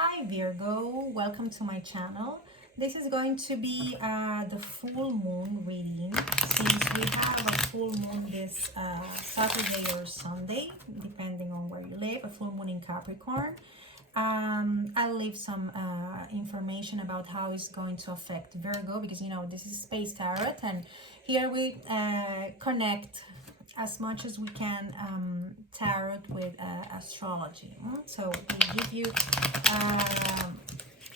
Hi Virgo, welcome to my channel. This is going to be the full moon reading, since we have a full moon this Saturday or Sunday, depending on where you live, a full moon in Capricorn. I'll leave some information about how it's going to affect Virgo, because you know this is Space Tarot, and here we connect as much as we can tarot with astrology. So we give you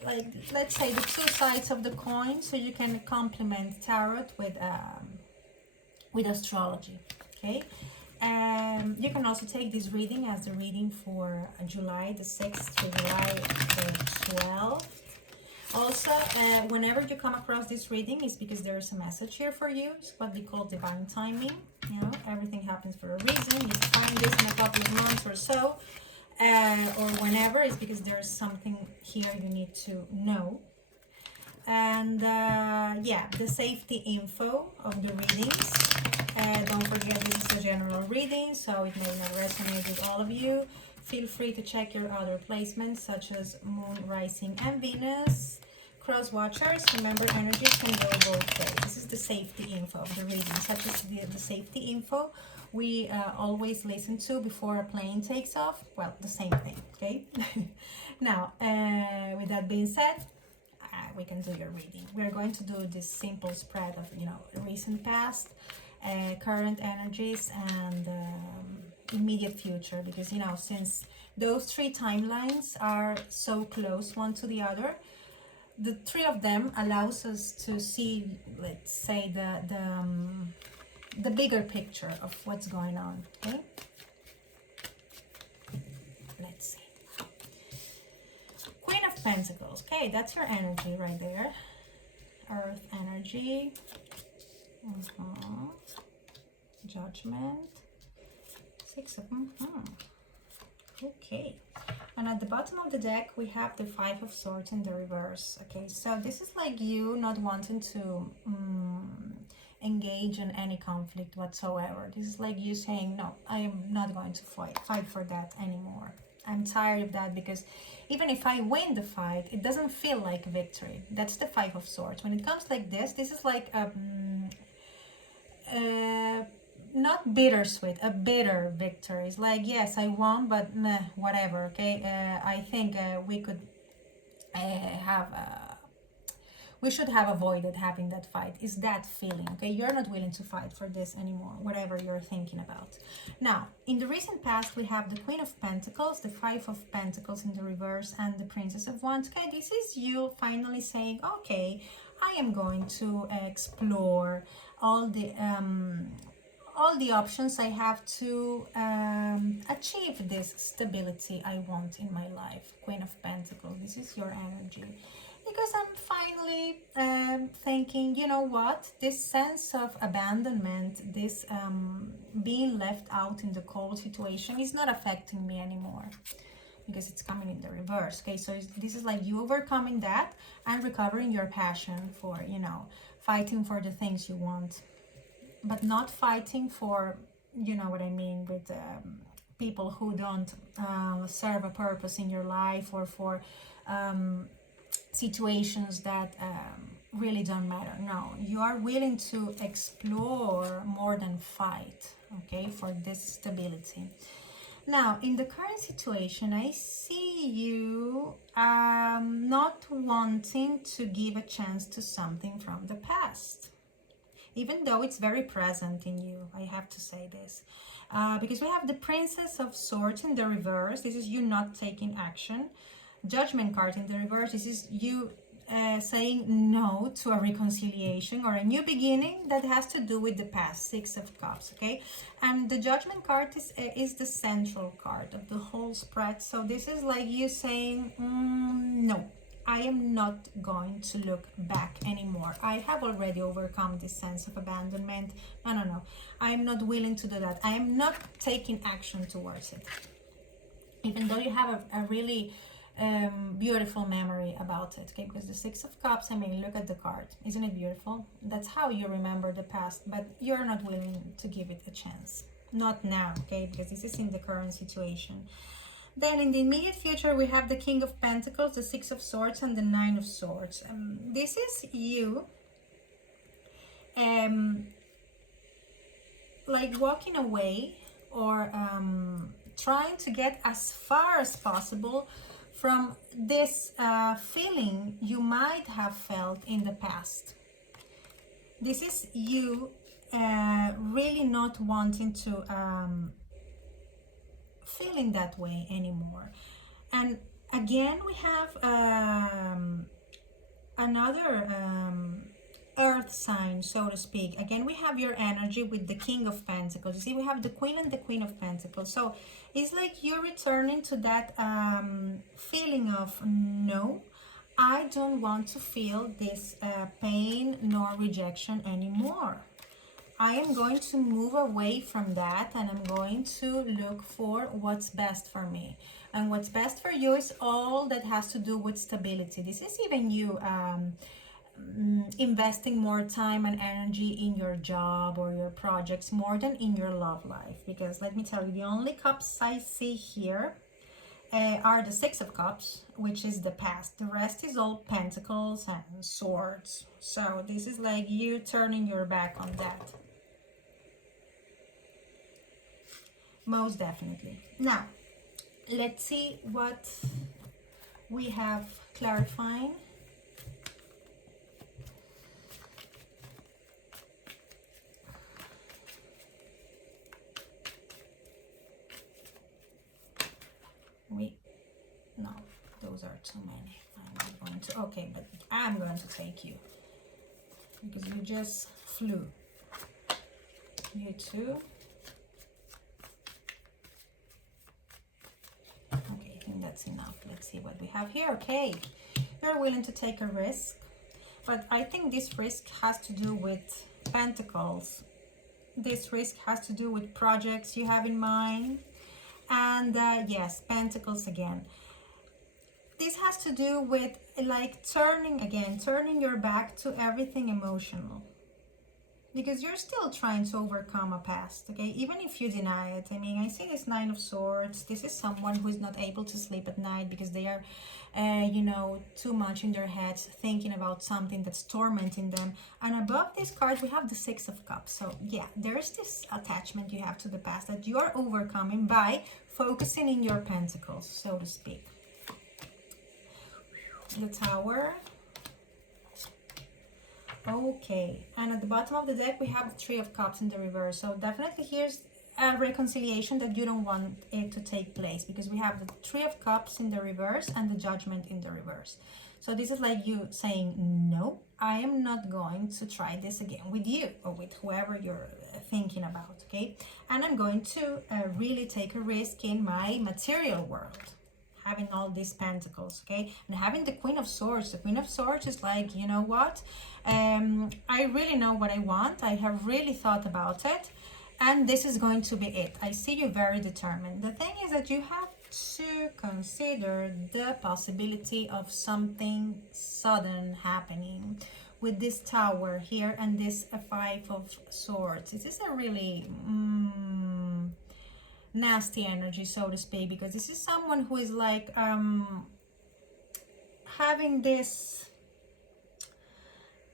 like, let's say, the two sides of the coin, so you can complement tarot with astrology. Okay. You can also take this reading as the reading for July the 6th to July the 12th. Also, whenever you come across this reading, it's because there is a message here for you. It's what we call divine timing. You know, everything happens for a reason. You find this in a couple of months or so, or whenever, it's because there's something here you need to know. And yeah, the safety info of the readings. Don't forget, this is a general reading, so it may not resonate with all of you. Feel free to check your other placements, such as Moon, Rising, and Venus. Cross watchers, remember, energies can go both ways. This is the safety info of the reading, such as the safety info we always listen to before a plane takes off. Well, the same thing, okay? Now, with that being said, we can do your reading. We're going to do this simple spread of, you know, recent past, current energies, and immediate future, because, you know, since those three timelines are so close one to the other, the three of them allows us to see, let's say, the bigger picture of what's going on. Okay, let's see. Queen of Pentacles. Okay, that's your energy right there. Earth energy. Judgment. Six of them. Okay, and at the bottom of the deck we have the Five of Swords in the reverse. Okay, so this is like you not wanting to engage in any conflict whatsoever. This is like you saying, no, I am not going to fight for that anymore. I'm tired of that, because even if I win the fight, it doesn't feel like victory. That's the Five of Swords. When it comes like this is like a not bittersweet, a bitter victory. It's like, yes, I won, but meh, whatever. Okay, I think we could we should have avoided having that fight. Is that feeling? Okay, you're not willing to fight for this anymore, whatever you're thinking about. Now, in the recent past, we have the Queen of Pentacles, the Five of Pentacles in the reverse, and the Princess of Wands. Okay, this is you finally saying, okay, I am going to explore all the options I have to achieve this stability I want in my life. Queen of Pentacles, this is your energy. Because I'm finally thinking, you know what, this sense of abandonment, this being left out in the cold situation is not affecting me anymore, because it's coming in the reverse. Okay, so this is like you overcoming that and recovering your passion for, you know, fighting for the things you want, but not fighting for, you know what I mean, with people who don't serve a purpose in your life, or for situations that really don't matter. No, you are willing to explore more than fight, okay, for this stability. Now, in the current situation, I see you not wanting to give a chance to something from the past, even though it's very present in you. I have to say this, because we have the Princess of Swords in the reverse. This is you not taking action. Judgment card in the reverse. This is you saying no to a reconciliation or a new beginning that has to do with the past. Six of Cups. Okay, and the Judgment card is the central card of the whole spread. So this is like you saying, no, I am not going to look back anymore. I have already overcome this sense of abandonment. No. I am not willing to do that. I am not taking action towards it. Even though you have a really beautiful memory about it, okay, because the Six of Cups, I mean, look at the card, isn't it beautiful? That's how you remember the past, but you're not willing to give it a chance. Not now, okay, because this is in the current situation. Then in the immediate future, we have the King of Pentacles, the Six of Swords, and the Nine of Swords. This is you like walking away or trying to get as far as possible from this feeling you might have felt in the past. This is you really not wanting to feeling that way anymore. And again, we have another earth sign, so to speak. Again, we have your energy with the King of Pentacles. You see, we have the Queen and the Queen of Pentacles. So it's like you're returning to that feeling of, no, I don't want to feel this pain nor rejection anymore. I am going to move away from that, and I'm going to look for what's best for me. And what's best for you is all that has to do with stability. This is even you investing more time and energy in your job or your projects more than in your love life. Because let me tell you, the only cups I see here are the Six of Cups, which is the past. The rest is all pentacles and swords. So this is like you turning your back on that. Most definitely. Now, let's see what we have clarifying. No, those are too many. I'm not going to, okay, but I'm going to take you because you just flew. You too. Okay, I think that's enough. Let's see what we have here. Okay, you're willing to take a risk, but I think this risk has to do with pentacles. This risk has to do with projects you have in mind. And yes, pentacles again. This has to do with like turning your back to everything emotional. Because you're still trying to overcome a past, okay? Even if you deny it. I mean, I see this Nine of Swords. This is someone who is not able to sleep at night because they are, you know, too much in their heads thinking about something that's tormenting them. And above this card, we have the Six of Cups. So yeah, there's this attachment you have to the past that you are overcoming by focusing in your pentacles, so to speak. The Tower. Okay, and at the bottom of the deck we have the Three of Cups in the reverse. So definitely here's a reconciliation that you don't want it to take place, because we have the Three of Cups in the reverse and the Judgment in the reverse. So this is like you saying, no, I am not going to try this again with you or with whoever you're thinking about, okay? And I'm going to really take a risk in my material world, having all these pentacles, okay? And having the Queen of Swords. The Queen of Swords is like, you know what? I really know what I want. I have really thought about it. And this is going to be it. I see you very determined. The thing is that you have to consider the possibility of something sudden happening with this Tower here and this Five of Swords. This is a really nasty energy, so to speak, because this is someone who is like having this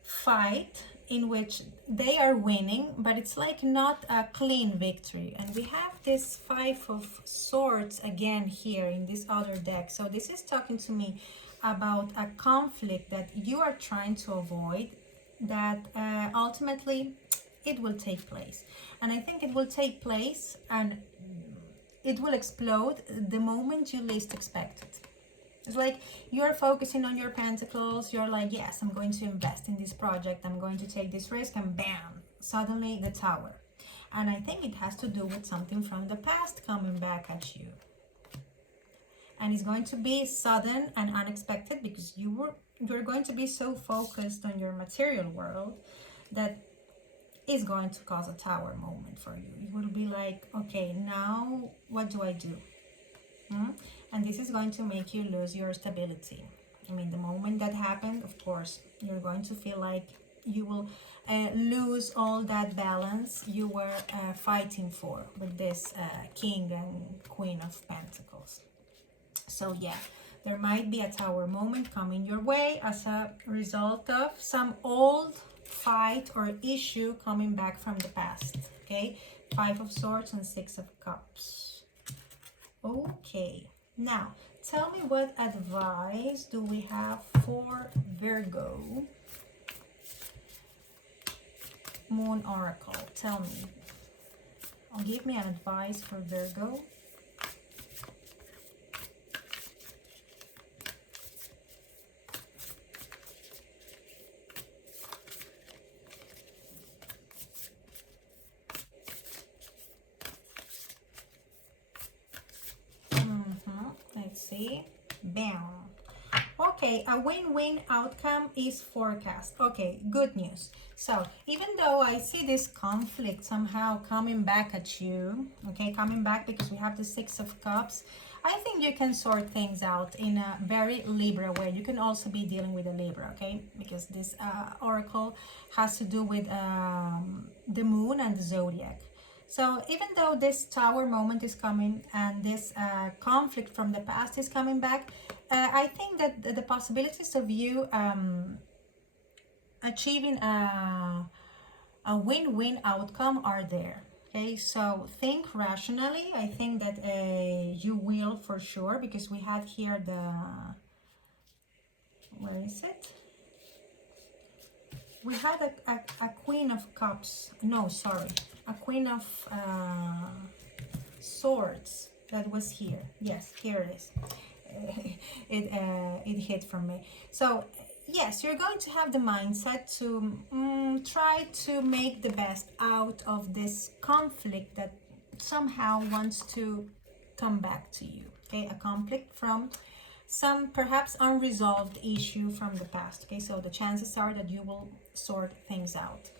fight in which they are winning, but it's like not a clean victory. And we have this Five of Swords again here in this other deck. So this is talking to me about a conflict that you are trying to avoid, that ultimately it will take place. And I think it will take place and it will explode the moment you least expect it. It's like you're focusing on your pentacles. You're like, yes, I'm going to invest in this project. I'm going to take this risk, and bam, suddenly the Tower. And I think it has to do with something from the past coming back at you. And it's going to be sudden and unexpected because you're going to be so focused on your material world that is going to cause a Tower moment for you. It will be like, okay, now what do I do? And this is going to make you lose your stability. I mean, the moment that happened, of course, you're going to feel like you will lose all that balance you were fighting for with this King and Queen of Pentacles. So yeah, there might be a Tower moment coming your way as a result of some old fight or issue coming back from the past. Okay, Five of Swords and Six of Cups. Okay, now tell me, what advice do we have for Virgo? Moon Oracle, tell me. Give me an advice for Virgo. Let's see. Bam. Okay, a win-win outcome is forecast. Okay, good news. So even though I see this conflict somehow coming back at you, okay, coming back because we have the Six of Cups, I think you can sort things out in a very Libra way. You can also be dealing with a Libra, okay, because this oracle has to do with the moon and the zodiac. So even though this Tower moment is coming and this conflict from the past is coming back, I think that the possibilities of you achieving a win-win outcome are there. Okay, so think rationally. I think that you will for sure, because we had here the, where is it? We had a Queen of Cups. No, sorry. A Queen of Swords that was here. Yes, here it is. It hit from me. So yes, you're going to have the mindset to try to make the best out of this conflict that somehow wants to come back to you. Okay, a conflict from some perhaps unresolved issue from the past. Okay, so the chances are that you will sort things out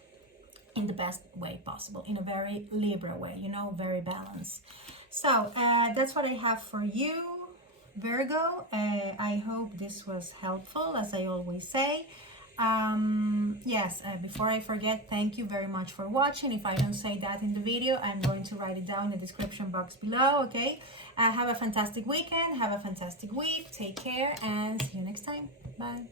in the best way possible, in a very Libra way, you know, very balanced. So that's what I have for you, Virgo. I hope this was helpful, as I always say. Yes, before I forget, thank you very much for watching. If I don't say that in the video, I'm going to write it down in the description box below. Okay, have a fantastic weekend, have a fantastic week, take care, and see you next time. Bye.